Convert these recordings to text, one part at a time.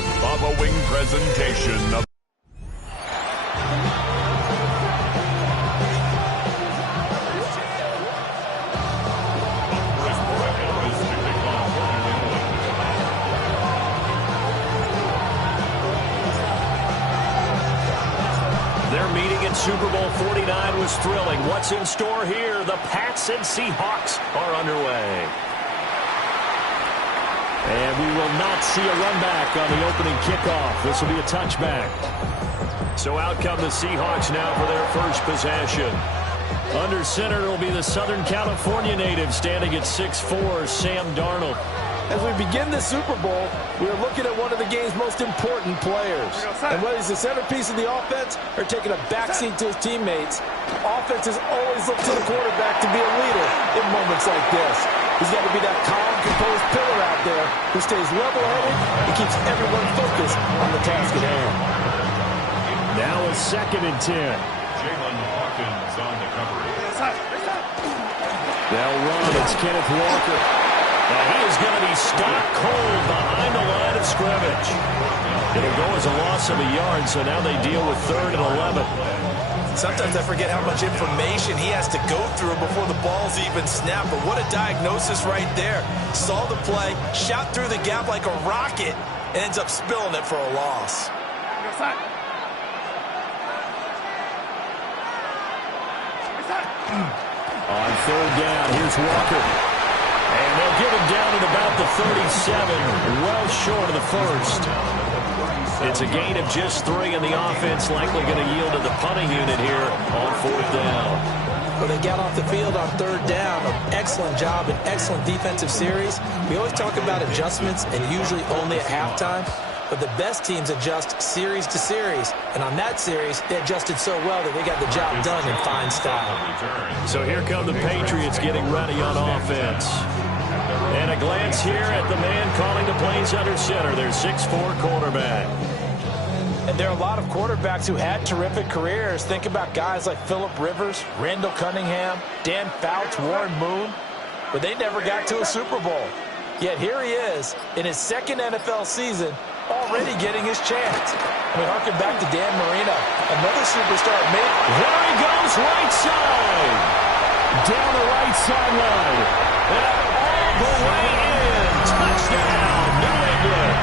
The following presentation of their meeting at Super Bowl 49 was thrilling. What's in store here? The Pats and Seahawks are underway. And we will not see a run back on the opening kickoff. This will be a touchback. So out come the Seahawks now for their first possession. Under center will be the Southern California native standing at 6'4", Sam Darnold. As we begin the Super Bowl, we are looking at one of the game's most important players. And whether he's the centerpiece of the offense or taking a backseat to his teammates, offenses always look to the quarterback to be a leader in moments like this. He's got to be that calm, composed pillar out there who stays level-headed and keeps everyone focused on the task at hand. Now a 2nd and 10. Jalen Hawkins on the coverage. They'll run. It's Kenneth Walker. Now he is going to be stopped cold behind the line of scrimmage. It'll go as a loss of a yard, so now they deal with 3rd and 11. Sometimes I forget how much information he has to go through before the ball's even snapped. But what a diagnosis right there. Saw the play, shot through the gap like a rocket, and ends up spilling it for a loss. On 3rd down, here's Walker. And they'll get him down at about the 37, well short of the first. It's a gain of just 3, and the offense likely going to yield to the punting unit here on 4th down. Well, they got off the field on 3rd down. An excellent job, an excellent defensive series. We always talk about adjustments, and usually only at halftime. But the best teams adjust series to series. And on that series, they adjusted so well that they got the job done in fine style. So here come the Patriots getting ready on offense. And a glance here at the man calling the plays under center, their 6'4" quarterback. And there are a lot of quarterbacks who had terrific careers. Think about guys like Phillip Rivers, Randall Cunningham, Dan Fouts, Warren Moon. But they never got to a Super Bowl. Yet here he is in his 2nd NFL season, already getting his chance. I mean, harken back to Dan Marino, another superstar. There he goes, right side. Down the right sideline. And all the way in. Touchdown, New England.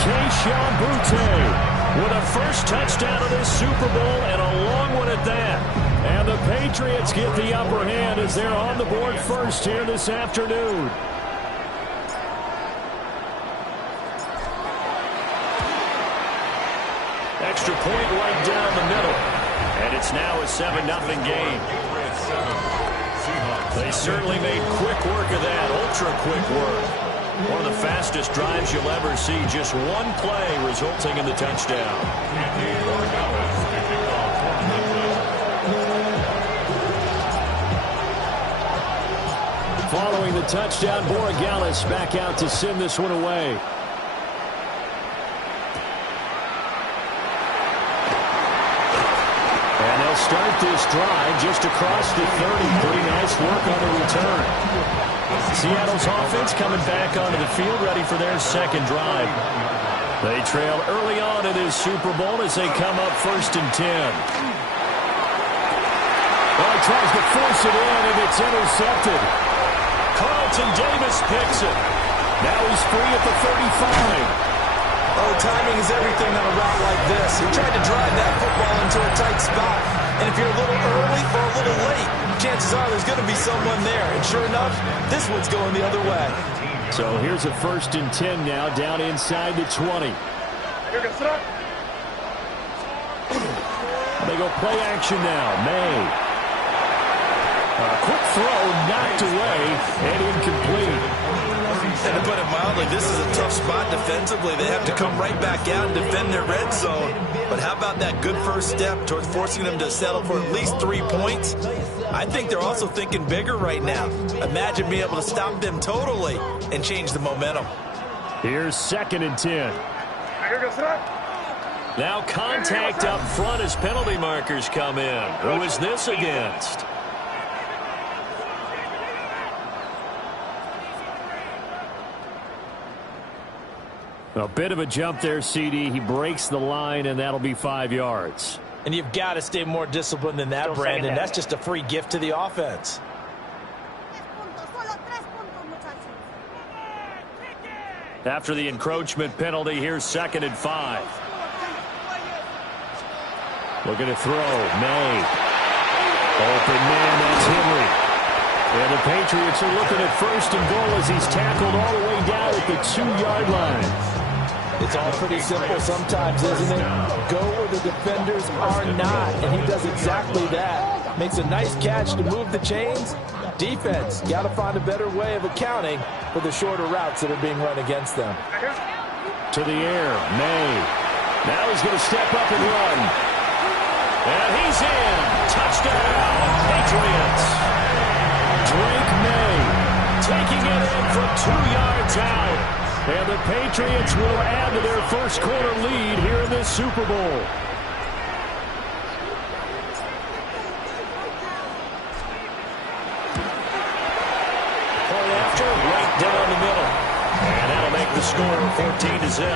Keyshawn Boutte with a first touchdown of this Super Bowl, and a long one at that. And the Patriots get the upper hand as they're on the board first here this afternoon. Extra point right down the middle. And it's now a 7-0 game. They certainly made quick work of that, ultra-quick work. One of the fastest drives you'll ever see. Just one play resulting in the touchdown. Following the touchdown, Borregales back out to send this one away. Start this drive just across the 30. Pretty nice work on the return. Seattle's offense coming back onto the field, ready for their 2nd drive. They trail early on in this Super Bowl as they come up 1st and 10. Well, he tries to force it in, and it's intercepted. Carlton Davis picks it. Now he's free at the 35. Oh, timing is everything on a route like this. He tried to drive that football into a tight spot. And if you're a little early or a little late, chances are there's going to be someone there. And sure enough, this one's going the other way. So here's a 1st and 10 now, down inside the 20. They go play action now. May. A quick throw, knocked away, and incomplete. And to put it mildly, this is a tough spot defensively. They have to come right back out and defend their red zone. But how about that good first step towards forcing them to settle for at least 3 points? I think they're also thinking bigger right now. Imagine being able to stop them totally and change the momentum. Here's 2nd and 10. Now contact up front as penalty markers come in. Who is this against? A bit of a jump there, CD. He breaks the line, and that'll be 5 yards. And you've got to stay more disciplined than that, Brandon. That's just a free gift to the offense. After the encroachment penalty, here's 2nd and 5. Looking to throw. May. Open man, that's Henry. And the Patriots are looking at 1st and goal as he's tackled all the way down at the 2-yard line. It's all pretty simple sometimes, isn't it? Go where the defenders are not, and he does exactly that. Makes a nice catch to move the chains. Defense, got to find a better way of accounting for the shorter routes that are being run against them. To the air, May. Now he's going to step up and run. And he's in. Touchdown, Patriots. Drake May taking it in from 2 yards out. And the Patriots will add to their first quarter lead here in this Super Bowl. Point after, right down the middle. And that'll make the score 14-0.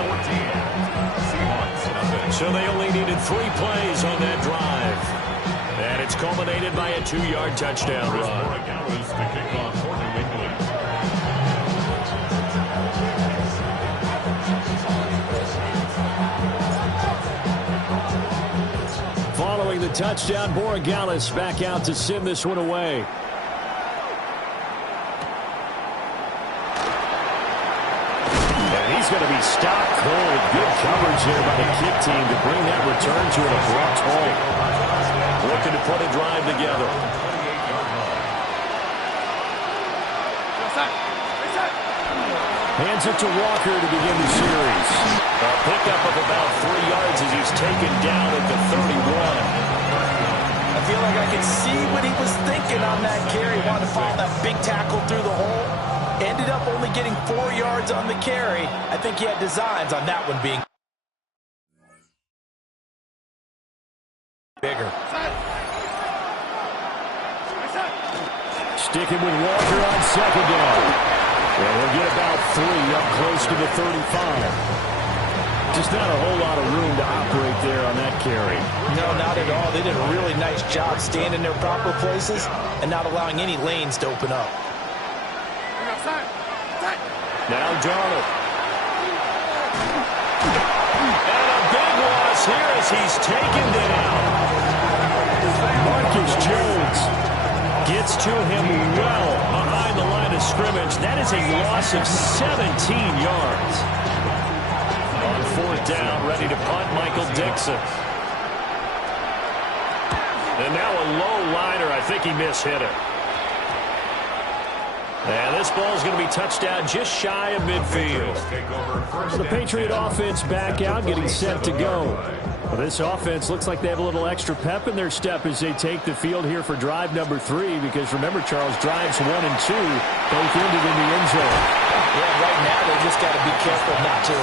So they only needed 3 plays on that drive. And it's culminated by a 2-yard touchdown run. Following the touchdown, Borregales back out to send this one away. And he's going to be stopped cold. Good coverage there by the kick team to bring that return to an abrupt halt. Looking to put a drive together. Hands it to Walker to begin the series. A pickup of about 3 yards as he's taken down at the 31. I feel like I can see what he was thinking on that carry. He wanted to follow that big tackle through the hole. Ended up only getting 4 yards on the carry. I think he had designs on that one being bigger. Sticking with Walker on 2nd down. And we'll get about 3 up close to the 35. Just not a whole lot of room to operate there on that carry. No, not at all. They did a really nice job staying in their proper places and not allowing any lanes to open up. Now Darnold. And a big loss here as he's taken down. Marcus Jones gets to him well behind the line of scrimmage. That is a loss of 17 yards. On 4th down, ready to punt, Michael Dixon. And now a low liner. I think he mishit it. And this ball is going to be touched down just shy of midfield. The Patriot offense back out, getting set to go. Well, this offense looks like they have a little extra pep in their step as they take the field here for drive number 3. Because remember, Charles, drives 1 and 2 both ended in the end zone. Yeah, right now they just got to be careful not to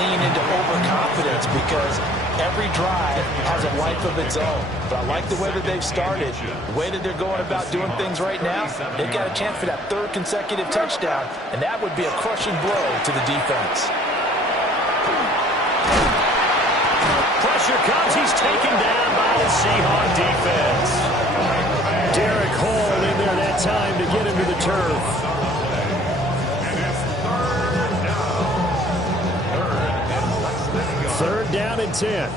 lean into overconfidence because every drive has a life of its own. But I like the way that they've started, the way that they're going about doing things right now. They've got a chance for that 3rd consecutive touchdown, and that would be a crushing blow to the defense. Pressure comes. He's taken down by the Seahawk defense. Derek Hall in there that time to get him to the turf. Third down and 10.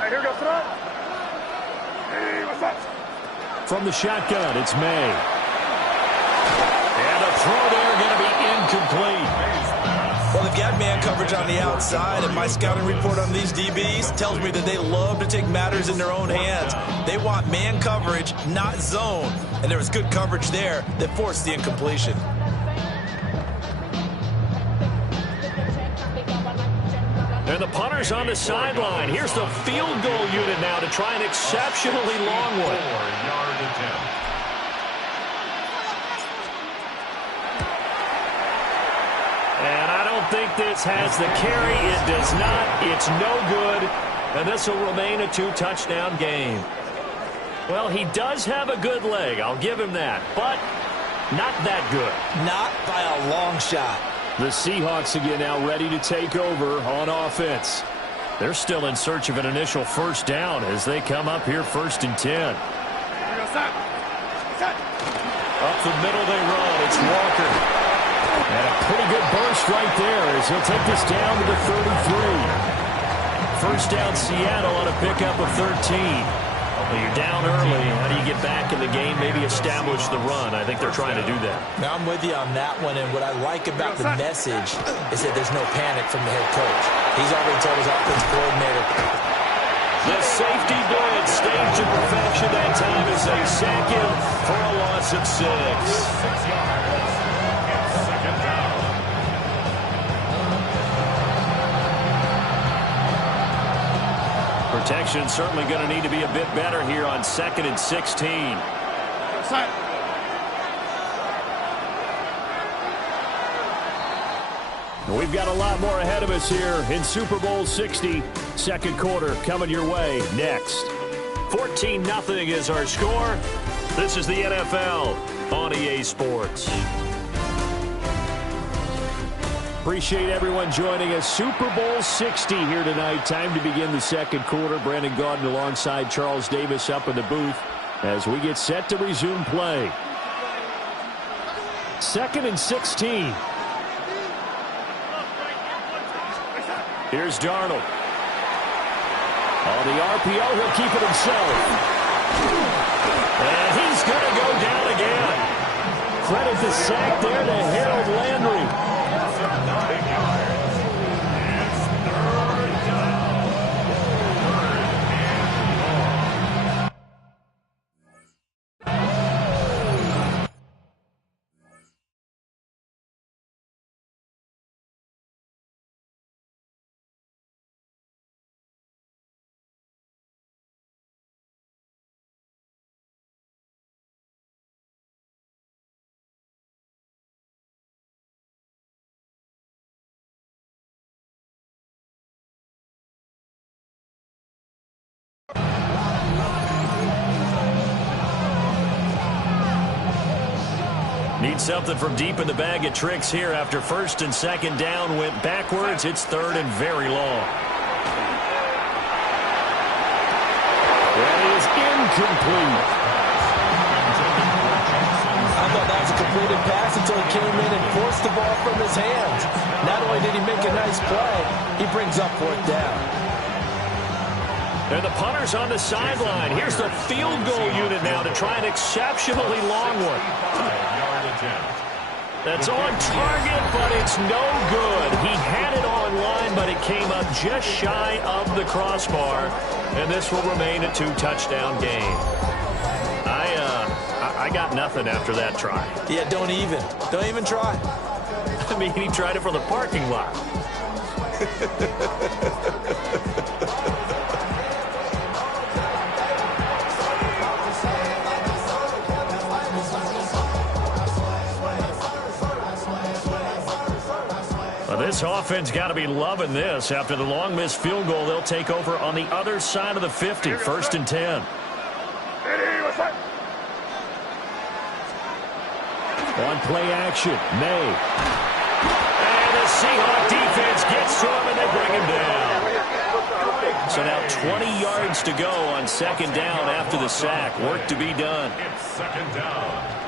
Hey, here we go, front. Hey, what's up? From the shotgun, it's May. And a throw there going to be incomplete. Well, they've got man coverage on the outside, and my scouting report on these DBs tells me that they love to take matters in their own hands. They want man coverage, not zone. And there was good coverage there that forced the incompletion. And the punter's on the sideline. Here's the field goal unit now to try an exceptionally long one. 4-yard attempt. And I don't think this has the carry. It does not. It's no good. And this will remain a 2-touchdown game. Well, he does have a good leg. I'll give him that. But not that good. Not by a long shot. The Seahawks again now ready to take over on offense. They're still in search of an initial first down as they come up here 1st and 10. Up the middle they run. It's Walker. And a pretty good burst right there as he'll take this down to the 33. First down Seattle on a pickup of 13. Well, you're down early. How do you get back in the game? Maybe establish the run. I think they're trying to do that. Now, I'm with you on that one, and what I like about the message is that there's no panic from the head coach. He's already told his offensive coordinator. The safety blitz staged to perfection that time as they sack him for a loss of 6. 6 yards. Second down. Protection certainly going to need to be a bit better here on 2nd and 16. We've got a lot more ahead of us here in Super Bowl 60. Second quarter coming your way next. 14-0 is our score. This is the NFL on EA Sports. Appreciate everyone joining us. Super Bowl 60 here tonight. Time to begin the second quarter. Brandon Gaudin alongside Charles Davis up in the booth as we get set to resume play. 2nd and 16. Here's Darnold. On the RPO, he'll keep it himself. And he's going to go down again. Credit the sack there to Harold Landry. Need something from deep in the bag of tricks here after 1st and 2nd down went backwards. It's 3rd and very long. That is incomplete. I thought that was a completed pass until he came in and forced the ball from his hands. Not only did he make a nice play, he brings up 4th down. And the punter's on the sideline. Here's the field goal unit now to try an exceptionally long one. That's on target, but it's no good. He had it on line, but it came up just shy of the crossbar. And this will remain a 2-touchdown game. I got nothing after that try. Yeah, don't even try. I mean, he tried it from the parking lot. This offense got to be loving this. After the long missed field goal, they'll take over on the other side of the 50, 1st and 10. On play action, May. And the Seahawk defense gets to him, and they bring him down. So now 20 yards to go on 2nd down after the sack. Work to be done. It's 2nd down.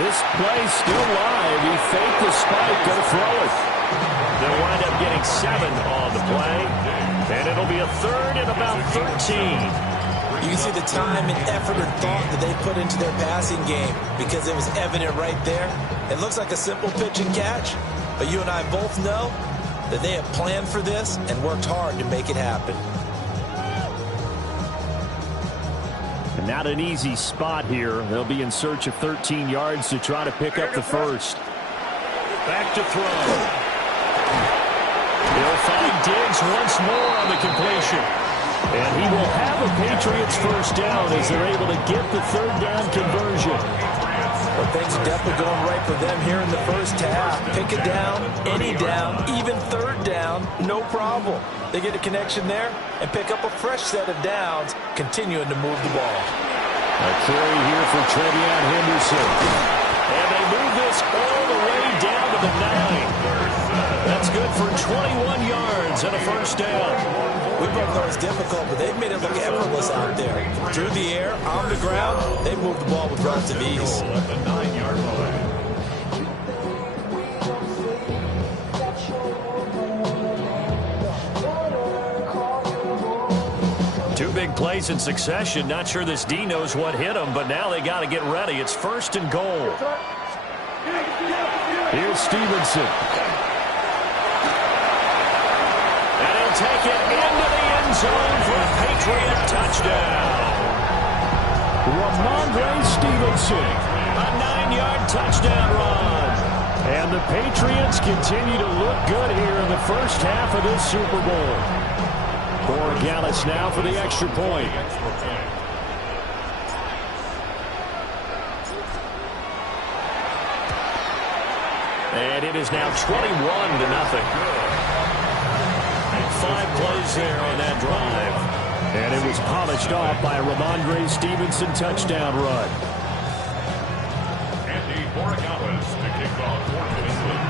This play still live. He faked the spike, going to throw it. They'll wind up getting 7 on the play. And it'll be a 3rd and about 13. You can see the time and effort and thought that they put into their passing game because it was evident right there. It looks like a simple pitch and catch, but you and I both know that they have planned for this and worked hard to make it happen. And not an easy spot here. They'll be in search of 13 yards to try to pick up the first. Back to throw. He'll find Diggs once more on the completion. And he will have a Patriots first down as they're able to get the third down conversion. Well, things are definitely going right for them here in the first half. Pick a down, any down, even third down, no problem. They get a connection there and pick up a fresh set of downs, continuing to move the ball. A carry here for Trevion Henderson. And they move this all the way down to the 9. That's good for 21 yards and a first down. We both know it's difficult, but they've made it look effortless out there. Through the air, on the ground, they've moved the ball with relative ease. At the 9-yard line. Two big plays in succession. Not sure this D knows what hit him, but now they got to get ready. It's first and goal. Here's Stevenson. And he'll take it into the end zone for a Patriot touchdown. Ramondre Stevenson, a 9-yard touchdown run. And the Patriots continue to look good here in the first half of this Super Bowl. Borregales now for the extra point. And it is now 21-0. 5 plays there on that drive. And it was polished off by a Ramondre Stevenson touchdown run. Andy Borregales to kick off for Cleveland.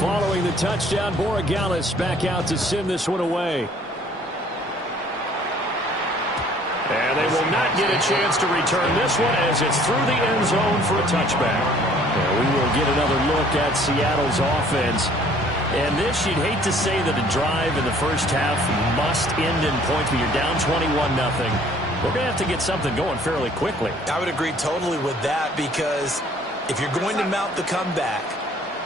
Following the touchdown, Borregales back out to send this one away. And they will not get a chance to return this one as it's through the end zone for a touchback. And we will get another look at Seattle's offense. And this, you'd hate to say that a drive in the first half must end in points, but you're down 21-0. We're going to have to get something going fairly quickly. I would agree totally with that, because if you're going to mount the comeback,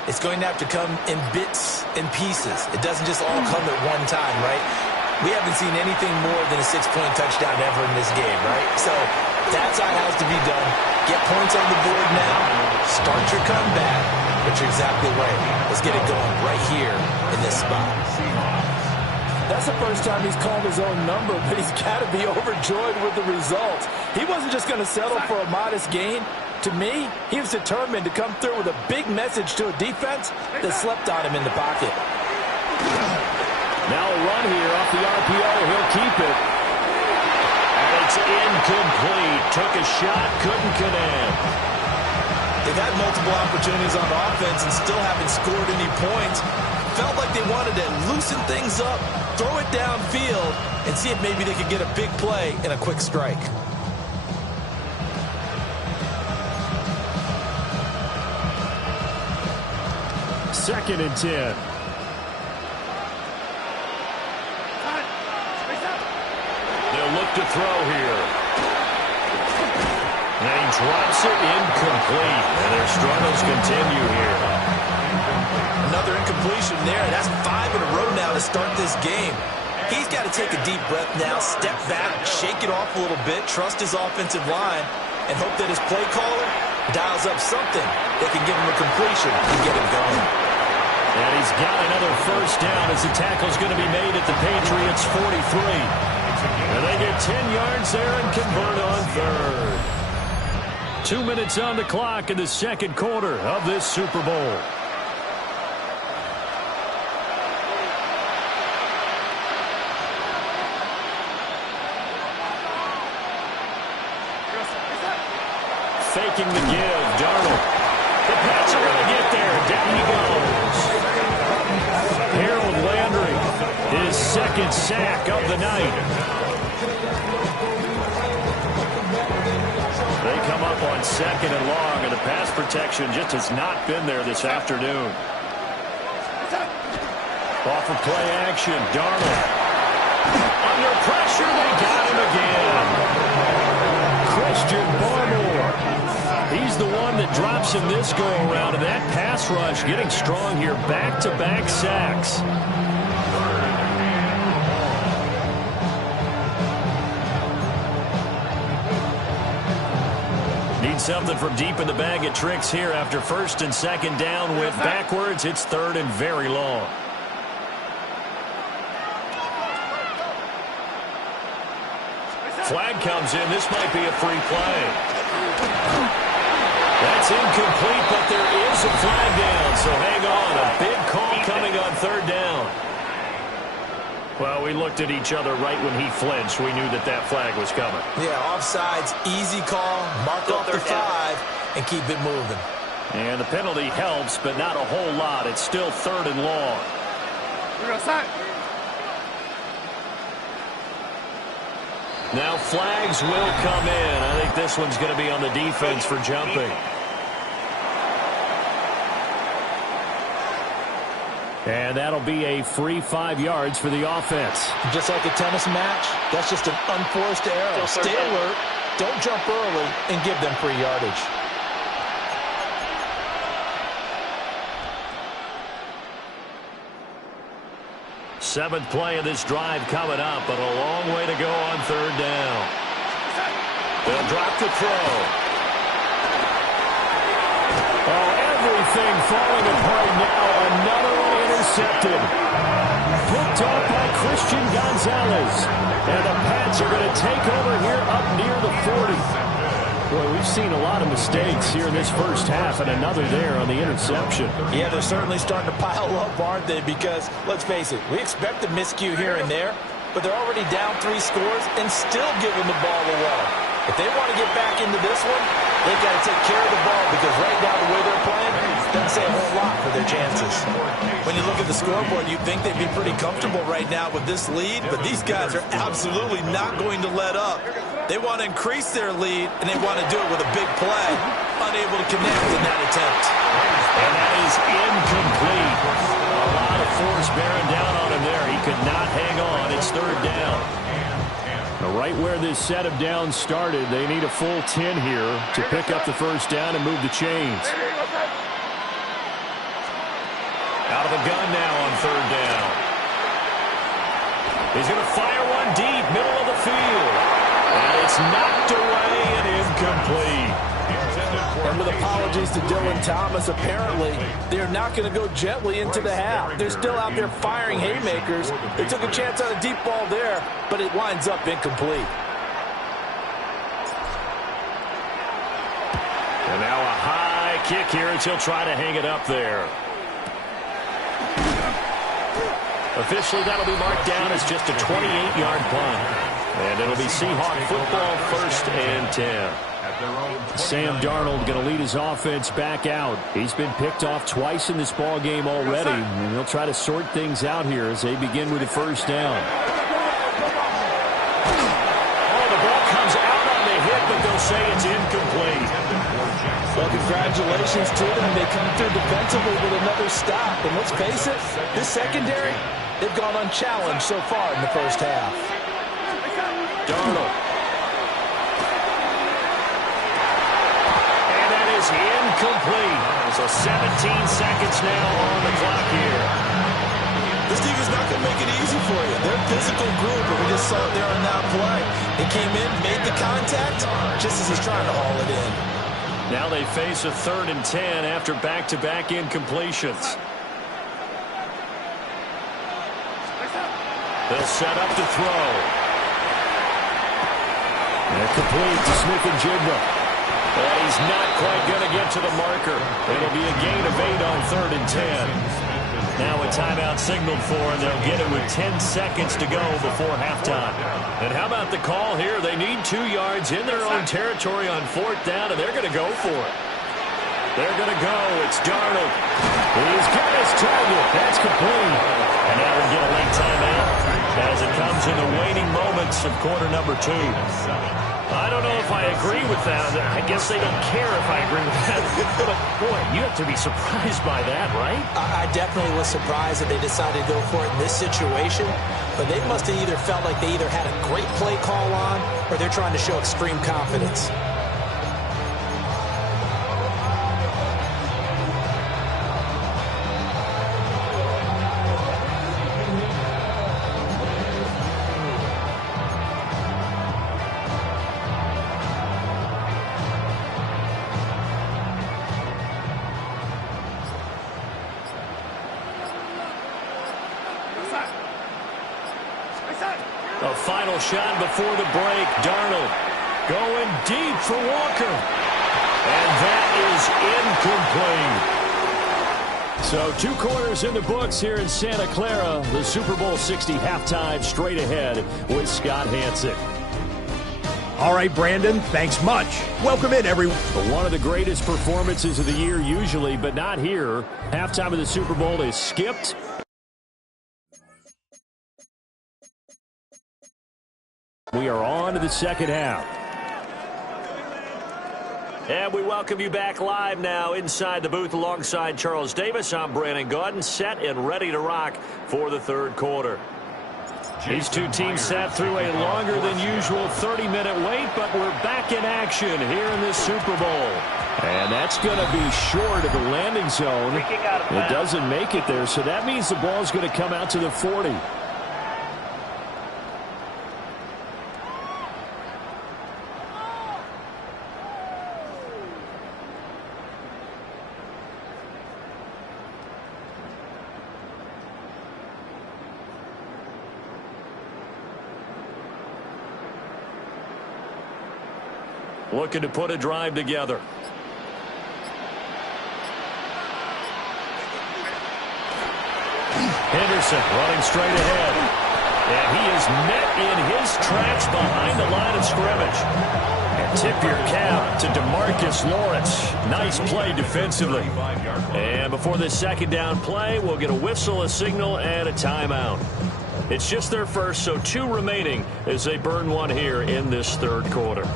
it's going to have to come in bits and pieces. It doesn't just all come at one time, right? We haven't seen anything more than a 6-point touchdown ever in this game, right? So that's how it has to be done. Get points on the board now. Start your comeback. But you're exactly right. Let's get it going right here in this spot. That's the first time he's called his own number, but he's got to be overjoyed with the results. He wasn't just going to settle for a modest gain. To me, he was determined to come through with a big message to a defense that slept on him in the pocket. Now a run here off the RPO. He'll keep it. And it's incomplete. Took a shot, couldn't connect. They've had multiple opportunities on offense and still haven't scored any points. Felt like they wanted to loosen things up, throw it downfield, and see if maybe they could get a big play and a quick strike. Second and 10. They'll look to throw here. And he drops it incomplete. And their struggles continue here. Another incompletion there. That's 5 in a row now to start this game. He's got to take a deep breath now, step back, shake it off a little bit, trust his offensive line, and hope that his play caller dials up something that can give him a completion and get him going. And he's got another first down as the tackle's going to be made at the Patriots' 43. And they get 10 yards there and convert on third. 2 minutes on the clock in the second quarter of this Super Bowl. Faking the give, Darnold. The Pats are going to get there. Down he goes. Harold Landry, his second sack of the night. They come up on second and long, and the pass protection just has not been there this afternoon. Off of play action, Darnold. Under pressure, they got him again. Christian Barmore. He's the one that drops him this go-around, and that pass rush getting strong here. Back-to-back sacks. Need something from deep in the bag of tricks here after first and second down went backwards. It's third and very long. Flag comes in. This might be a free play. That's incomplete, but there is a flag down, so hang on. A big call coming on third down. Well, we looked at each other right when he flinched. We knew that that flag was coming. Yeah, offsides, easy call, mark off the 5, and keep it moving. And the penalty helps, but not a whole lot. It's still third and long. Now flags will come in. I think this one's going to be on the defense for jumping. And that'll be a free 5 yards for the offense. Just like a tennis match, that's just an unforced error. Stay alert, don't jump early, and give them free yardage. Seventh play of this drive coming up, but a long way to go on third down. They'll drop the throw. Oh, everything falling apart now. Another one intercepted. Picked off by Christian Gonzalez. And the Pats are going to take over here up near the 40. Boy, we've seen a lot of mistakes here in this first half, and another there on the interception. Yeah, they're certainly starting to pile up, aren't they? Because, let's face it, we expect a miscue here and there, but they're already down 3 scores and still giving the ball away. If they want to get back into this one, they've got to take care of the ball, because right now the way they're playing doesn't say a whole lot for their chances. When you look at the scoreboard, you'd think they'd be pretty comfortable right now with this lead, but these guys are absolutely not going to let up. They want to increase their lead, and they want to do it with a big play. Unable to connect in that attempt. And that is incomplete. A lot of force bearing down on him there. He could not hang on. It's third down. Right where this set of downs started, they need a full 10 here to pick up the first down and move the chains. Out of the gun now on third down. He's going to fire one deep, middle of the field. And it's knocked away and incomplete. And with apologies to Dylan Thomas, apparently they're not going to go gently into the half. They're still out there firing haymakers. They took a chance on a deep ball there, but it winds up incomplete. And now a high kick here as he'll try to hang it up there. Officially, that'll be marked down as just a 28-yard punt. And it'll be Seahawk football, first and 10. Sam Darnold going to lead his offense back out. He's been picked off twice in this ball game already, and he'll try to sort things out here as they begin with the first down. Oh, the ball comes out on the hit, but they'll say it's incomplete. Well, congratulations to them. They come through defensively with another stop. And let's face it, this secondary, they've gone unchallenged so far in the first half. Darnold. And that is incomplete. So 17 seconds now on the clock here. This defense is not going to make it easy for you. They're a physical group, and we just saw it there on that play. They came in, made the contact, just as he's trying to haul it in. Now they face a third and 10 after back-to-back incompletions. They'll set up to throw. They're complete to Smith-Njigba. But he's not quite going to get to the marker. It'll be a gain of 8 on third and 10. Now a timeout signaled for, and they'll get it with 10 seconds to go before halftime. And how about the call here? They need 2 yards in their own territory on fourth down, and they're going to go for it. They're going to go. It's Darnold. He's got his target. That's complete. And now we'll get a late timeout as it comes in the waning moments of quarter number 2. I don't know if I agree with that. I guess they don't care if I agree with that. But, boy, you have to be surprised by that, right? I definitely was surprised that they decided to go for it in this situation. But they must have either felt like they either had a great play call on or they're trying to show extreme confidence. final shot before the break. Darnold going deep for Walker. And that is incomplete. So 2 quarters in the books here in Santa Clara. The Super Bowl 60 halftime straight ahead with Scott Hanson. All right, Brandon, thanks much. Welcome in, everyone. One of the greatest performances of the year usually, but not here. Halftime of the Super Bowl is skipped. We are on to the second half. And we welcome you back live now inside the booth alongside Charles Davis. I'm Brandon Gaudin, set and ready to rock for the third quarter. These two teams sat through a longer than usual 30-minute wait, but we're back in action here in this Super Bowl. And that's going to be short of the landing zone. It doesn't make it there, so that means the ball's going to come out to the 40. Looking to put a drive together. Henderson running straight ahead. And he is met in his tracks behind the line of scrimmage. And tip your cap to DeMarcus Lawrence. Nice play defensively. And before this second down play, we'll get a whistle, a signal, and a timeout. It's just their first, so 2 remaining as they burn one here in this third quarter.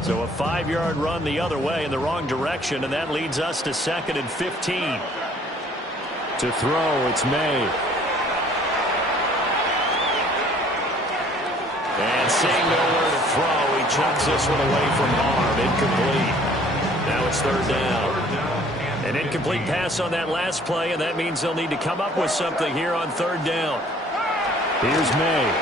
So a 5-yard run the other way in the wrong direction, and that leads us to 2nd and 15. To throw, it's May. And seeing nowhere to throw, he chucks this one away from arm. Incomplete. Now it's 3rd down. An incomplete pass on that last play, and that means they'll need to come up with something here on 3rd down. Here's May.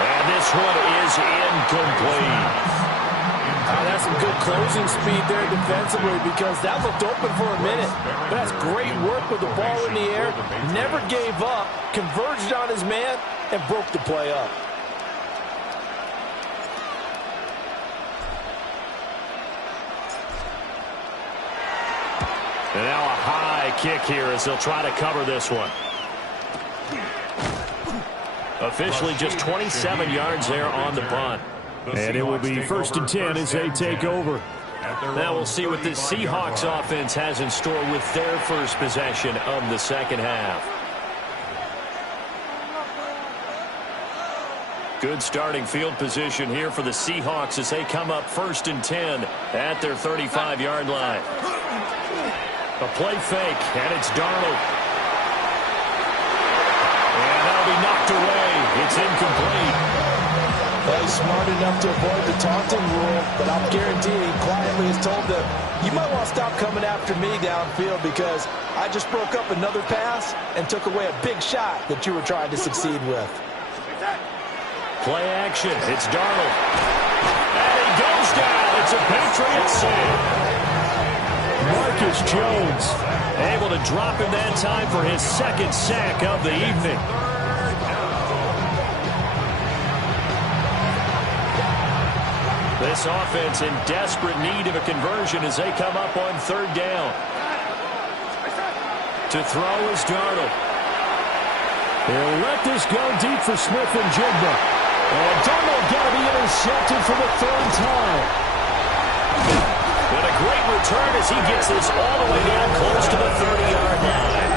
And this one is incomplete. That's some good closing speed there defensively because that looked open for a minute. But that's great work with the ball in the air. Never gave up, converged on his man, and broke the play up. And now a high kick here as they'll try to cover this one. Officially just 27 yards there on the punt. And it will be 1st and 10 as they take over. Now we'll see what this Seahawks offense has in store with their first possession of the second half. Good starting field position here for the Seahawks as they come up 1st and 10 at their 35-yard line. A play fake, and it's Darnold. And that'll be knocked away. It's incomplete. Well, he's smart enough to avoid the taunting rule, but I'll guarantee he quietly has told them, you might want to stop coming after me downfield because I just broke up another pass and took away a big shot that you were trying to succeed with. Play action. It's Darnold. And he goes down. It's a Patriot save. Marcus Jones able to drop him that time for his 2nd sack of the evening. This offense in desperate need of a conversion as they come up on 3rd down. To throw is Darnold. He'll let this go deep for Smith and Jigba. And Darnold got to be intercepted for the 3rd time. And a great return as he gets this all the way down close to the 30-yard line.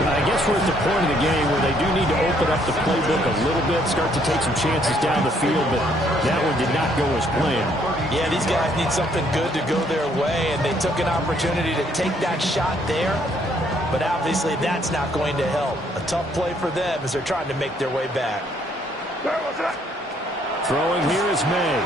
I guess we're at the point of the game where they do need to open up the playbook a little bit, start to take some chances down the field, but that one did not go as planned. Yeah, these guys need something good to go their way, and they took an opportunity to take that shot there, but obviously that's not going to help. A tough play for them as they're trying to make their way back. Throwing here is May.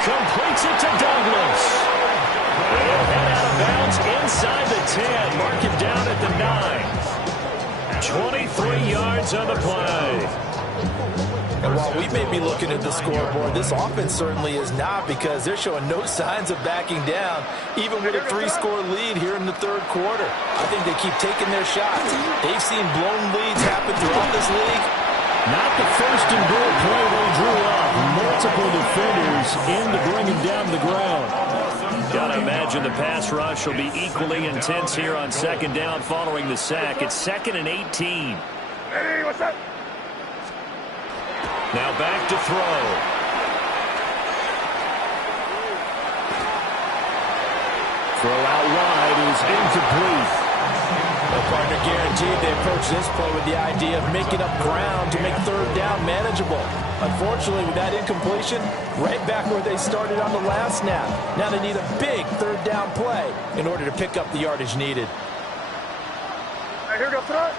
Completes it to Douglas. They'll head out of bounds inside the 10. Mark him down at the 9. 23 yards on the play. And while we may be looking at the scoreboard, this offense certainly is not, because they're showing no signs of backing down, even with a 3-score lead here in the third quarter. I think they keep taking their shots. They've seen blown leads happen throughout this league. Not the first and goal play they drew up. Multiple defenders in to bring him down to the ground. Gotta imagine the pass rush will be equally intense here on second down following the sack. It's 2nd and 18. Hey, what's up? Now back to throw. Throw out wide is incomplete. The partner guaranteed they approach this play with the idea of making up ground to make third down manageable. Unfortunately, with that incompletion, right back where they started on the last snap. Now they need a big third down play in order to pick up the yardage needed. Hey, here goes front.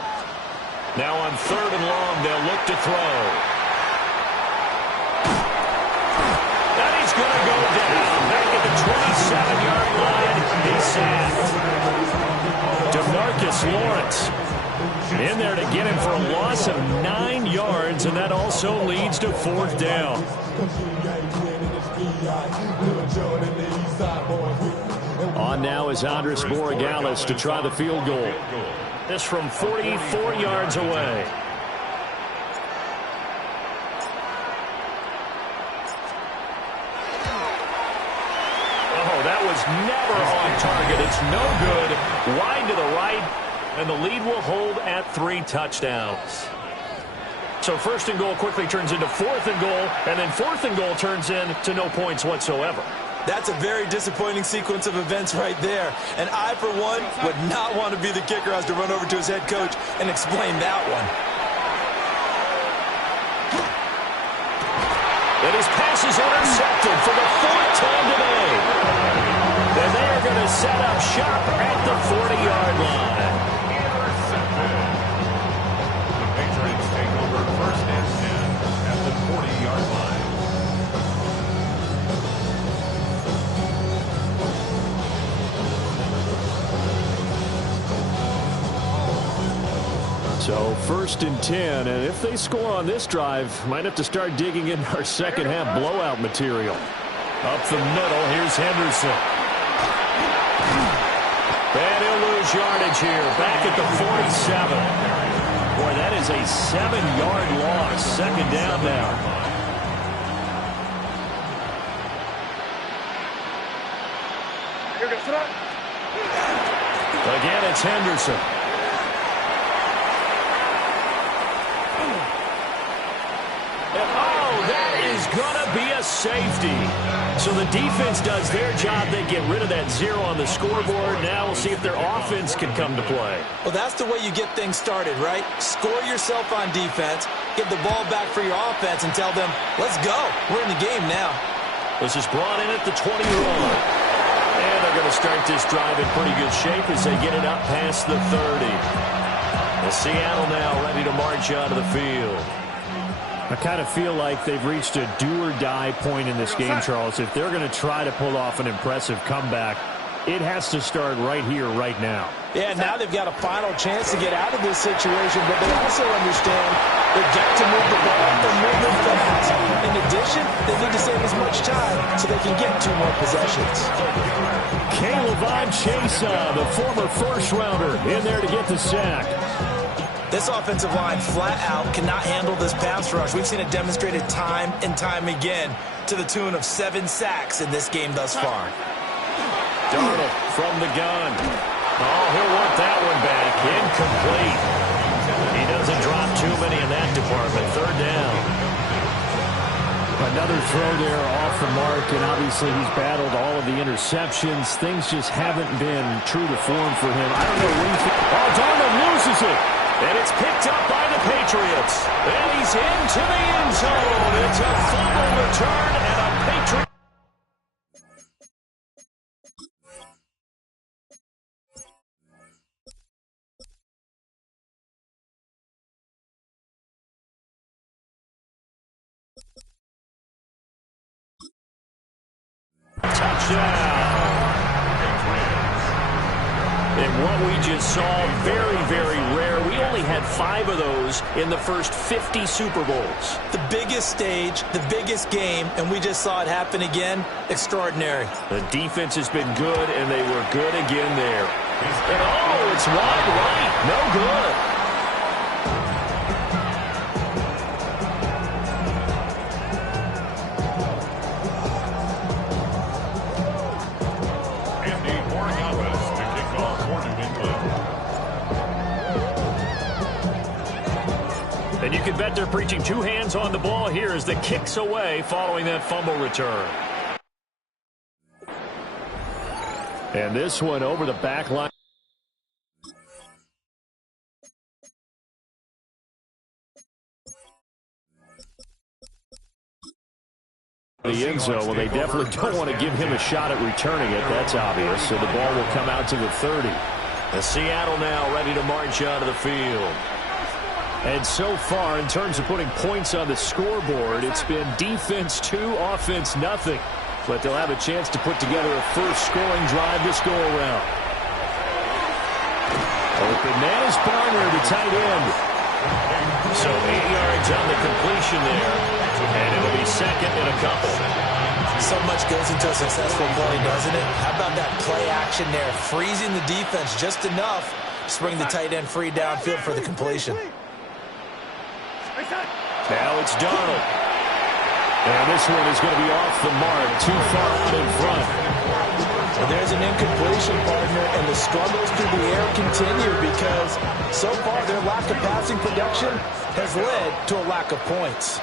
Now on 3rd and long, they'll look to throw. And he's going to go down. Back at the 27-yard line. He's sacked. DeMarcus Lawrence in there to get him for a loss of 9 yards, and that also leads to 4th down. On now is Andres Borregales to try the field goal. This from 44 yards away. That was never on target. It's no good. Wide to the right, and the lead will hold at 3 touchdowns. So 1st and goal quickly turns into 4th and goal, and then 4th and goal turns into no points whatsoever. That's a very disappointing sequence of events right there. And I, for one, would not want to be the kicker who has to run over to his head coach and explain that one. And his pass is intercepted for the 4th time today. And they are going to set up shop at the 40-yard line. Intercepted. The Patriots take over 1st and 10 at the 40-yard line. So 1st and 10, and if they score on this drive, might have to start digging into our second half blowout material. Up the middle, here's Henderson. And he'll lose yardage here, back at the 47. Boy, that is a 7-yard loss, 2nd down now. Here goes front. Again, it's Henderson. Gonna be a safety. So the defense does their job. They get rid of that 0 on the scoreboard. Now we'll see if their offense can come to play. Well, that's the way you get things started, right? Score yourself on defense, get the ball back for your offense, and tell them, let's go. We're in the game now. This is brought in at the 21. And they're going to start this drive in pretty good shape as they get it up past the 30. The Seattle now ready to march out of the field. I kind of feel like they've reached a do-or-die point in this game, Charles. If they're going to try to pull off an impressive comeback, it has to start right here, right now. Yeah, now they've got a final chance to get out of this situation, but they also understand they've got to move the ball. They're moving fast. In addition, they need to save as much time so they can get 2 more possessions. K'Lavon Chaisson, the former first-rounder, in there to get the sack. This offensive line flat out cannot handle this pass rush. We've seen it demonstrated time and time again to the tune of 7 sacks in this game thus far. Darnold from the gun. Oh, he'll want that one back. Incomplete. He doesn't drop too many in that department. 3rd down. Another throw there off the mark, and obviously he's battled all of the interceptions. Things just haven't been true to form for him. I don't know what you think. Oh, Darnold loses it. And it's picked up by the Patriots. And he's into the end zone. It's a fumble return and a Patriot. Touchdown. And what we just saw, very, very rare. We only had 5 of those in the first 50 Super Bowls. The biggest stage, the biggest game, and we just saw it happen again. Extraordinary. The defense has been good, and they were good again there. And oh, it's wide right. No good. And you can bet they're preaching 2 hands on the ball here as the kick's away following that fumble return. And this one over the back line. The end zone, well, they definitely don't want to give him a shot at returning it. That's obvious. So the ball will come out to the 30. And Seattle now ready to march out of the field. And so far, in terms of putting points on the scoreboard, it's been defense 2, offense nothing. But they'll have a chance to put together a first scoring drive this go around. Open man is Barner, the tight end. So 8 yards on the completion there. And it'll be second and a couple. So much goes into a successful play, doesn't it? How about that play action there? Freezing the defense just enough to bring the tight end free downfield for the completion. Now it's Darnold. And this one is going to be off the mark, too far out in front. And there's an incompletion, partner, and the struggles through the air continue because so far their lack of passing production has led to a lack of points.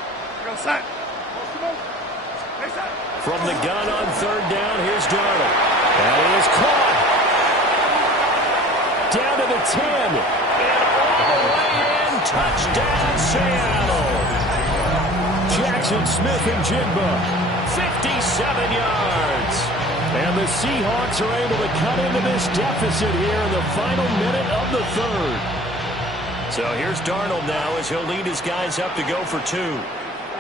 From the gun on third down, here's Darnold. And it is caught. Down to the 10. And all the way in. Touchdown, Seattle. Jackson Smith and Jigba. 57 yards. And the Seahawks are able to cut into this deficit here in the final minute of the third. So here's Darnold now as he'll lead his guys up to go for 2.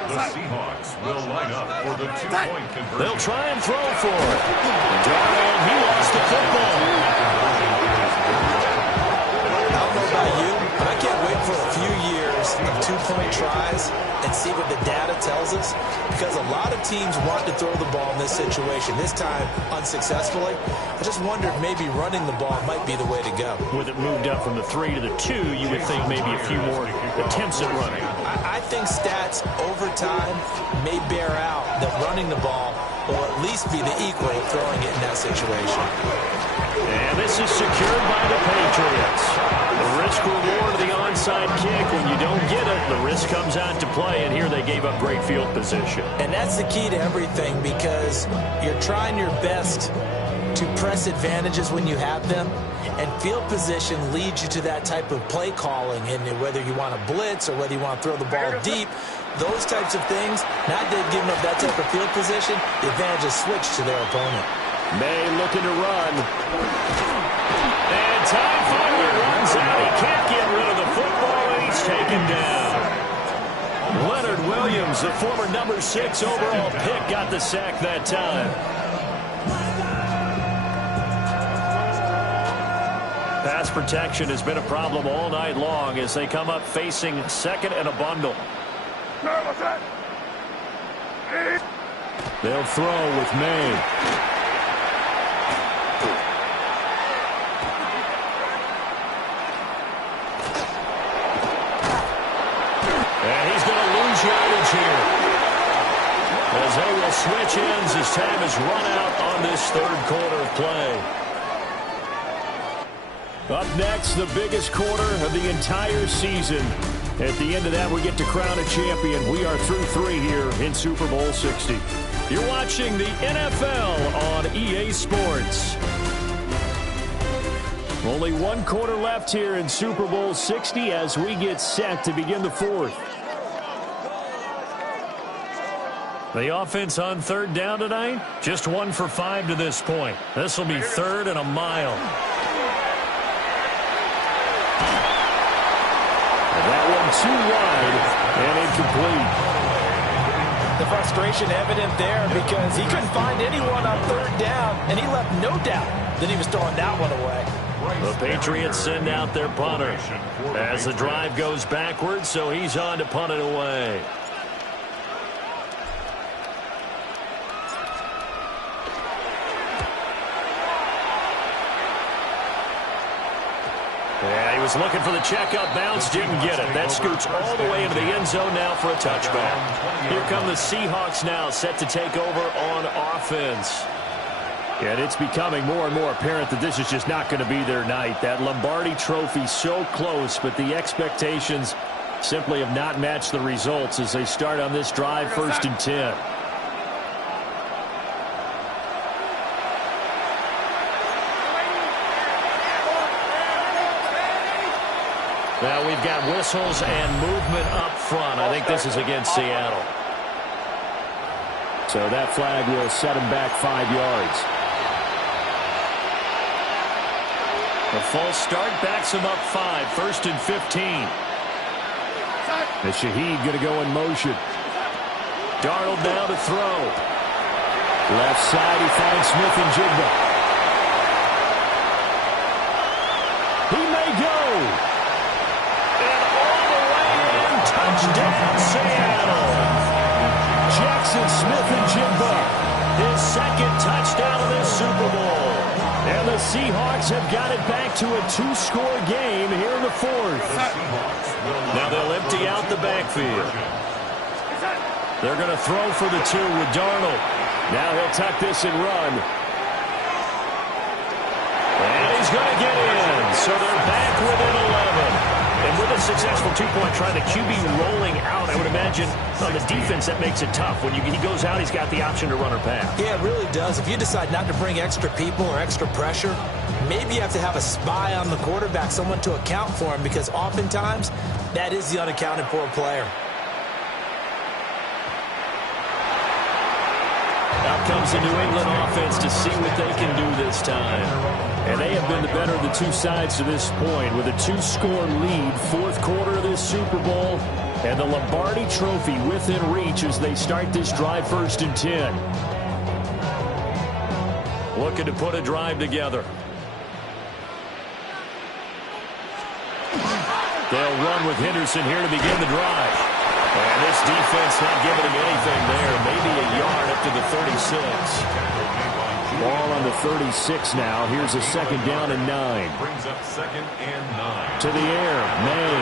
The Seahawks will line up for the 2-point conversion. They'll try and throw for it. Darnold, he lost the football. I don't know about you, but I can't wait for a few years of 2-point tries and see what the data tells us, because a lot of teams want to throw the ball in this situation, this time unsuccessfully. I just wonder if maybe running the ball might be the way to go. With it moved up from the 3 to the 2, you would think maybe a few more attempts at running. I think stats over time may bear out that running the ball will at least be the equal of throwing it in that situation. And this is secured by the Patriots. The risk-reward of the onside kick. When you don't get it, the risk comes out to play, and here they gave up great field position. And that's the key to everything, because you're trying your best to press advantages when you have them, and field position leads you to that type of play calling, and whether you want to blitz or whether you want to throw the ball deep, those types of things, now they've given up that type of field position, the advantage is switched to their opponent. May looking to run. And time finally runs out. He can't get rid of the football, and he's taken down. Leonard Williams, the former number 6 overall pick, got the sack that time. Pass protection has been a problem all night long as they come up facing second and a bundle. They'll throw with May. And he's going to lose yardage here, as they will switch ends as time has run out on this third quarter of play. Up next, the biggest quarter of the entire season. At the end of that, we get to crown a champion. We are through 3 here in Super Bowl 60. You're watching the NFL on EA Sports. Only 1 quarter left here in Super Bowl 60 as we get set to begin the 4th. The offense on third down tonight, just 1 for 5 to this point. This will be 3rd and a mile. That one too wide and incomplete. The frustration evident there because he couldn't find anyone on third down, and he left no doubt that he was throwing that one away. The Patriots send out their punter as the drive goes backwards, so he's on to punt it away. Yeah, he was looking for the checkup bounce, didn't get it. That scoots all the way into the end zone now for a touchback. Here come the Seahawks now, set to take over on offense. And it's becoming more and more apparent that this is just not going to be their night. That Lombardi trophy so close, but the expectations simply have not matched the results as they start on this drive, 1st and 10. Now we've got whistles and movement up front. I think this is against Seattle. So that flag will set him back 5 yards. The false start backs him up 5, 1st and 15. The Shaheed going to go in motion. Darnold now to throw. Left side, he finds Smith and Jigba. He may go. And all the way in, touchdown Seattle. Jackson Smith and Jigba, his 2nd touchdown of this Super Bowl. And the Seahawks have got it back to a 2-score game here in the 4th. Now they'll empty out the backfield. They're going to throw for the 2 with Darnold. Now he'll tuck this and run. And he's going to get in. So they're back within 11. And with a successful 2-point try, the QB rolling out, I would imagine on the defense that makes it tough. When he goes out, he's got the option to run or pass. Yeah, it really does. If you decide not to bring extra people or extra pressure, maybe you have to have a spy on the quarterback, someone to account for him, because oftentimes that is the unaccounted for player. Out comes the New England offense to see what they can do this time. And they have been the better of the two sides to this point with a 2-score lead, 4th quarter of this Super Bowl, and the Lombardi trophy within reach as they start this drive, 1st and 10. Looking to put a drive together. They'll run with Henderson here to begin the drive. And this defense not giving him anything there. Maybe a yard up to the 36. Ball on the 36 now. Here's a 2nd down and 9. Brings up 2nd and 9. To the air, May.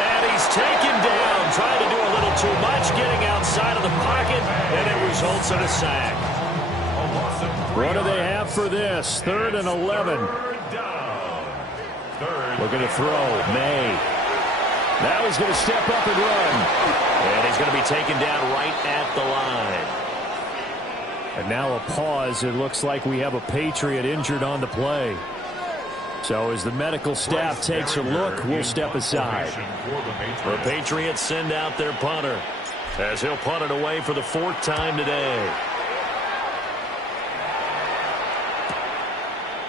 And he's taken down. Trying to do a little too much. Getting outside of the pocket. And it results in a sack. What do they have for this? 3rd and 11. Looking to throw. May. Now he's going to step up and run. And he's going to be taken down right at the line. And now a pause. It looks like we have a Patriot injured on the play. So as the medical staff takes a look, we'll step aside. The Patriots send out their punter as he'll punt it away for the 4th time today.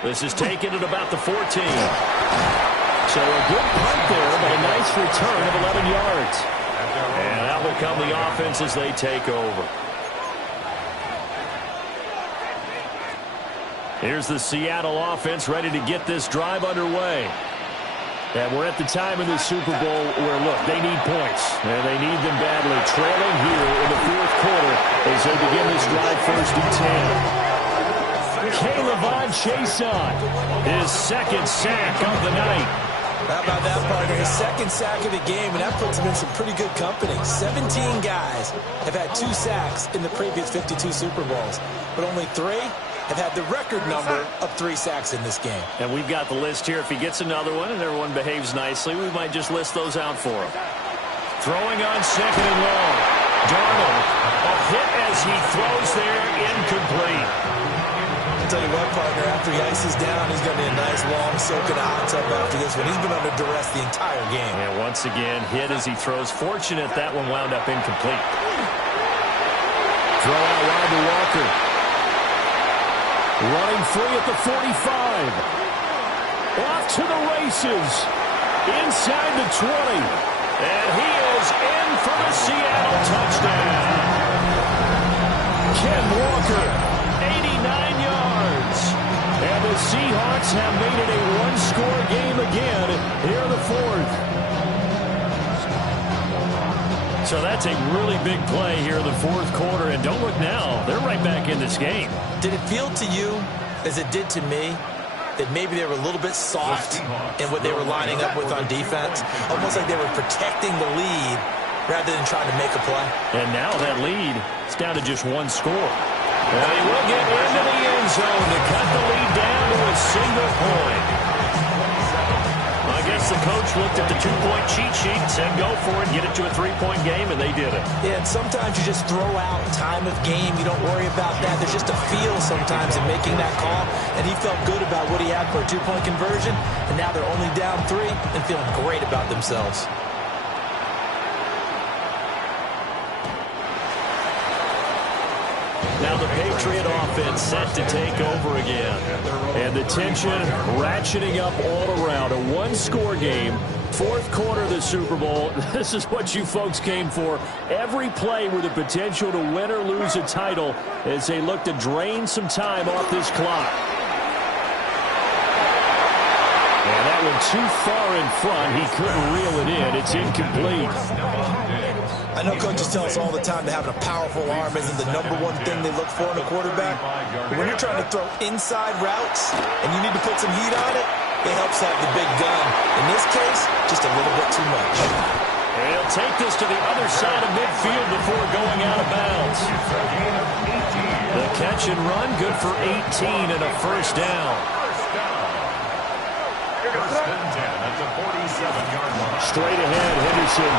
This is taken at about the 14. So a good punt there, but a nice return of 11 yards. And that will come the offense as they take over. Here's the Seattle offense ready to get this drive underway. And we're at the time in the Super Bowl where, look, they need points. And they need them badly. Trailing here in the 4th quarter as they begin this drive, 1st and 10. K'Lavon Chaisson, his 2nd sack of the night. How about that, partner? His 2nd sack of the game, and that puts him in some pretty good company. 17 guys have had 2 sacks in the previous 52 Super Bowls, but only 3 have had the record number of 3 sacks in this game. And we've got the list here. If he gets another one and everyone behaves nicely, we might just list those out for him. Throwing on 2nd and long. Darnold, a hit as he throws there, incomplete. I'll tell you what, partner, after he ices down, he's going to be a nice long soak in a hot tub after this one. He's been under duress the entire game. And once again, hit as he throws. Fortunate that one wound up incomplete. Throw out wide to Walker. Running free at the 45. Off to the races. Inside the 20. And he is in for the Seattle touchdown. Ken Walker, 89 yards. And the Seahawks have made it a one-score game again here in the fourth. So that's a really big play here in the fourth quarter. And don't look now. They're right back in this game. Did it feel to you, as it did to me, that maybe they were a little bit soft in what they were lining up with on defense? Almost like they were protecting the lead rather than trying to make a play. And now that lead is down to just one score. And he will get into the end zone to cut the lead down to a single point. I guess the coach looked at the two-point cheat sheet and said, go for it, get it to a three-point game, and they did it. Yeah, and sometimes you just throw out time of game. You don't worry about that. There's just a feel sometimes in making that call, and he felt good about what he had for a two-point conversion, and now they're only down 3 and feeling great about themselves. Now the Patriot offense set to take over again. And the tension ratcheting up all around. A one-score game. Fourth quarter of the Super Bowl. This is what you folks came for. Every play with the potential to win or lose a title as they look to drain some time off this clock. And that one too far in front. He couldn't reel it in. It's incomplete. I know coaches tell us all the time that having a powerful arm isn't the number one thing they look for in a quarterback. But when you're trying to throw inside routes and you need to put some heat on it, it helps have the big gun. In this case, just a little bit too much. And he'll take this to the other side of midfield before going out of bounds. The catch and run, good for 18 and a first down. First and 10 at the 47-yard line. Straight ahead, Henderson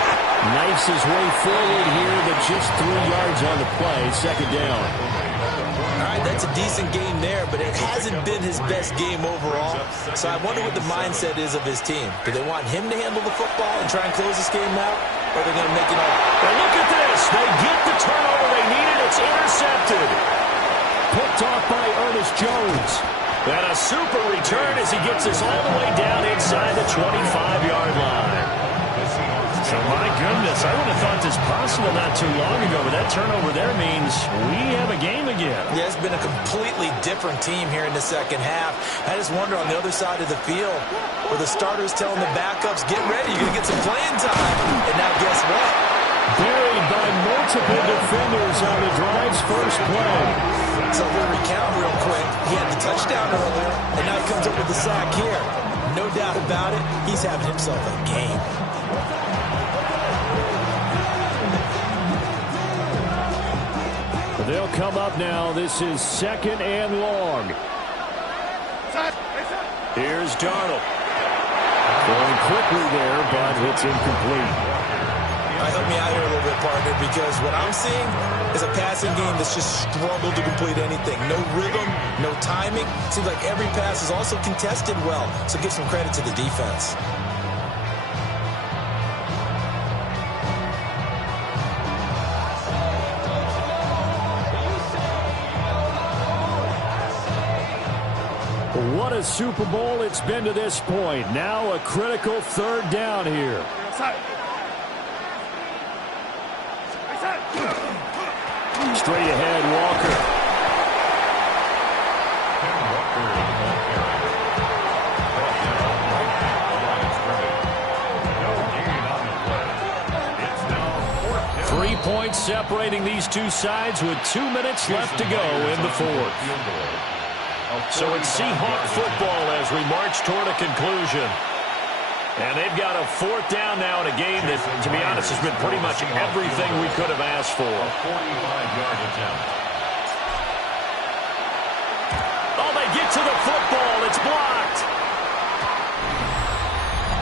knifes his way forward here, but just 3 yards on the play. Second down. All right, that's a decent game there, but it hasn't been his best game overall. So I wonder what the mindset is of his team. Do they want him to handle the football and try and close this game out, or are they going to make it up? And look at this. They get the turnover they needed. It's intercepted. Picked off by Ernest Jones. And a super return as he gets us all the way down inside the 25-yard line. So, my goodness, I would have thought this possible not too long ago, but that turnover there means we have a game again. Yeah, it's been a completely different team here in the second half. I just wonder on the other side of the field where the starters telling the backups, get ready, you're going to get some playing time. And now guess what? Buried by multiple defenders on the drive's first play. So we'll recount real quick. He had the touchdown earlier, and now he comes up with the sack here. No doubt about it, he's having himself a game. They'll come up now. This is second and long. Here's Darnold. Going quickly there, but it's incomplete. Help me out here a little bit, partner, because what I'm seeing is a passing game that's just struggled to complete anything. No rhythm, no timing. Seems like every pass is also contested well, so give some credit to the defense. What a Super Bowl it's been to this point. Now a critical third down here. Straight ahead, Walker. Three points separating these two sides with 2 minutes left to go in the fourth. So it's Seahawk football as we march toward a conclusion. And they've got a fourth down now in a game that, to be honest, has been pretty much everything we could have asked for. 45-yard attempt. Oh, they get to the football. It's blocked.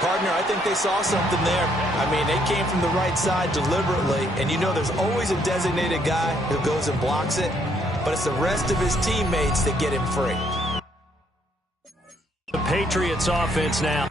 Partner, I think they saw something there. I mean, they came from the right side deliberately, and you know there's always a designated guy who goes and blocks it, but it's the rest of his teammates that get him free. The Patriots offense now.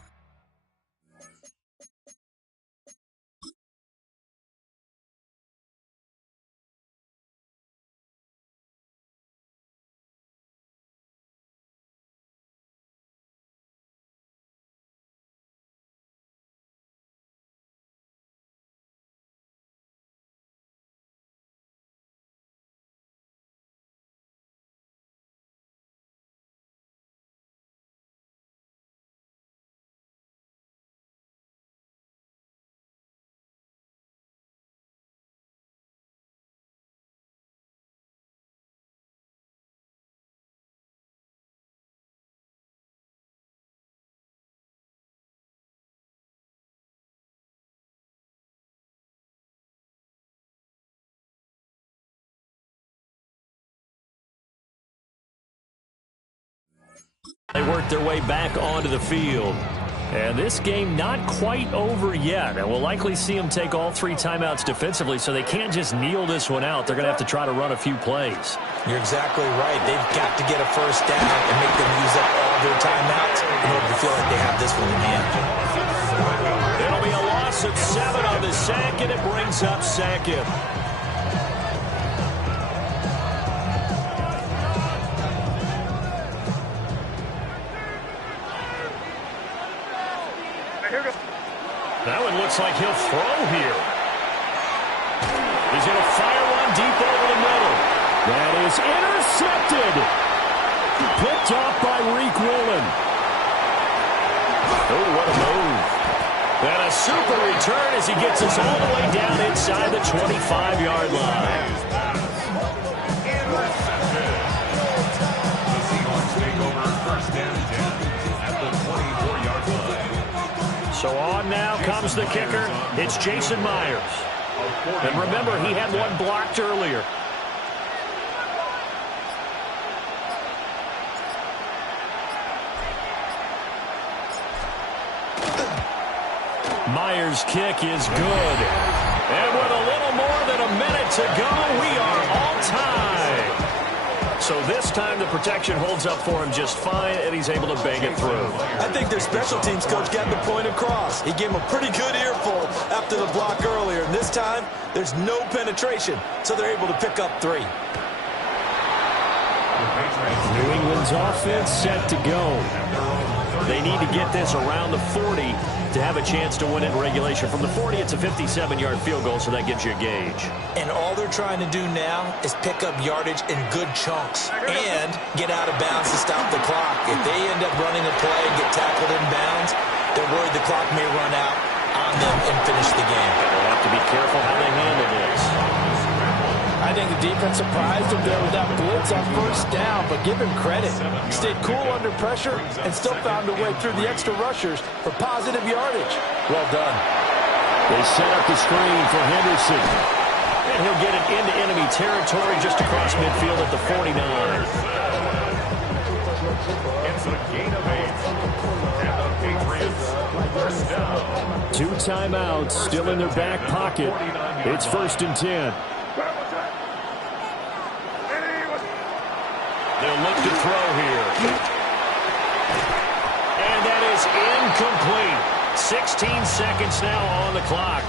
They work their way back onto the field. And this game not quite over yet. And we'll likely see them take all 3 timeouts defensively, so they can't just kneel this one out. They're going to have to try to run a few plays. You're exactly right. They've got to get a first down and make them use up all their timeouts in order to feel like they have this one in hand. It'll be a loss of 7 on the sack, and it brings up second. That one looks like he'll throw here. He's going to fire one deep over the middle. That is intercepted. Picked off by Reek Woolen. Oh, what a move. And a super return as he gets us all the way down inside the 25-yard line. Intercepted. The Seahawks take over first and 10 at the 24-yard line. So on now comes the kicker. It's Jason Myers. And remember, he had one blocked earlier. Myers' kick is good. And with a little more than a minute to go, we are all tied. So this time the protection holds up for him just fine, and he's able to bang it through. I think their special teams coach got the point across. He gave him a pretty good earful after the block earlier. And this time, there's no penetration, so they're able to pick up 3. New England's offense set to go. They need to get this around the 40 to have a chance to win it in regulation. From the 40, it's a 57-yard field goal, so that gives you a gauge. And all they're trying to do now is pick up yardage in good chunks and get out of bounds to stop the clock. If they end up running a play and get tackled in bounds, they're worried the clock may run out on them and finish the game. They'll have to be careful how they handle this. I think the defense surprised him there with that blitz on first down, but give him credit. Stayed cool under pressure and still found a way through the extra rushers for positive yardage. Well done. They set up the screen for Henderson. And he'll get it into enemy territory just across midfield at the 49. It's a gain of 8. And the Patriots first down. 2 timeouts still in their back pocket. It's first and 10. They'll look to throw here. And that is incomplete. 16 seconds now on the clock.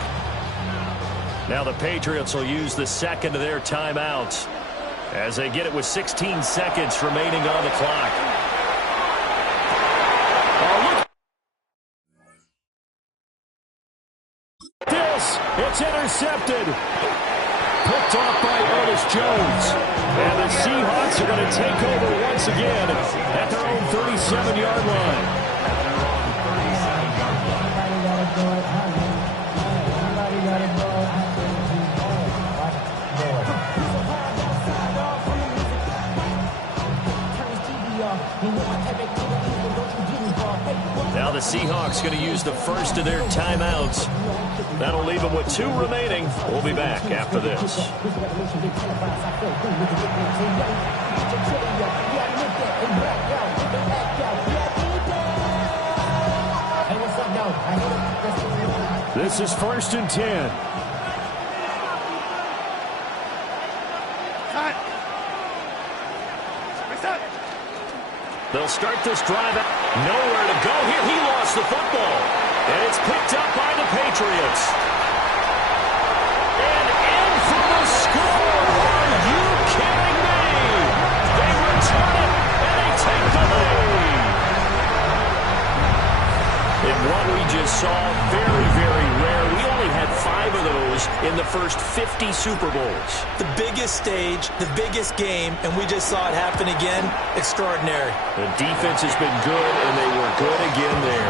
Now the Patriots will use the second of their timeouts as they get it with 16 seconds remaining on the clock. Oh, look. This, it's intercepted. Picked off by Ernest Jones. And the Seahawks are going to take over once again at their own 37-yard line. Now the Seahawks going to use the first of their timeouts. That'll leave them with 2 remaining. We'll be back after this. This is first and 10. They'll start this drive out. Nowhere to go here. He lost the football. And it's picked up by the Patriots. And in for the score. Are you kidding me? They return it, and they take the lead. In what we just saw, very, very rare. We only had 5 of those in the first 50 Super Bowls. The biggest stage, the biggest game, and we just saw it happen again. Extraordinary. The defense has been good, and they were good again there.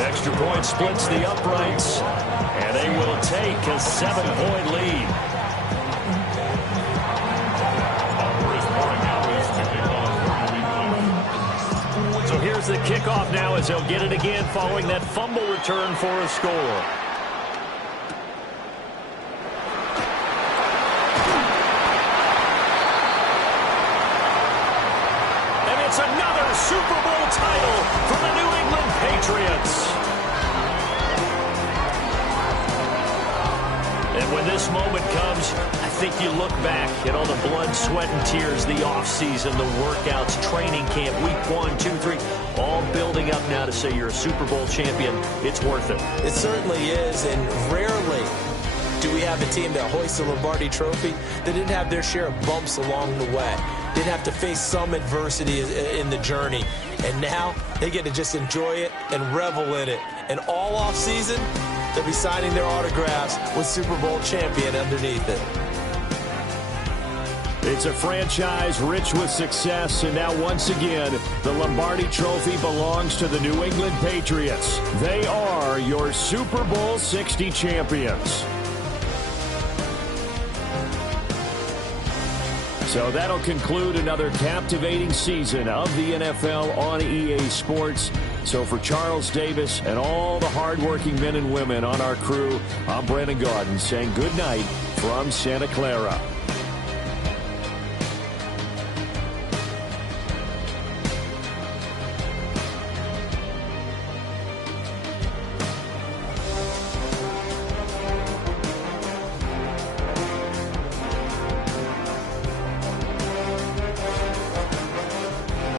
Extra point splits the uprights, and they will take a 7-point lead. So here's the kickoff now as they'll get it again following that fumble return for a score. And it's another Super Patriots. And when this moment comes, I think you look back at all the blood, sweat, and tears, the offseason, the workouts, training camp, week 1, 2, 3, all building up now to say you're a Super Bowl champion. It's worth it. It certainly is, and rarely do we have a team that hoists the Lombardi Trophy that didn't have their share of bumps along the way, didn't have to face some adversity in the journey, and now they get to just enjoy it and revel in it. And all offseason, they'll be signing their autographs with Super Bowl champion underneath it. It's a franchise rich with success, and now once again, the Lombardi Trophy belongs to the New England Patriots. They are your Super Bowl 60 champions. So that'll conclude another captivating season of the NFL on EA Sports. So for Charles Davis and all the hardworking men and women on our crew, I'm Brandon Gaudin saying good night from Santa Clara.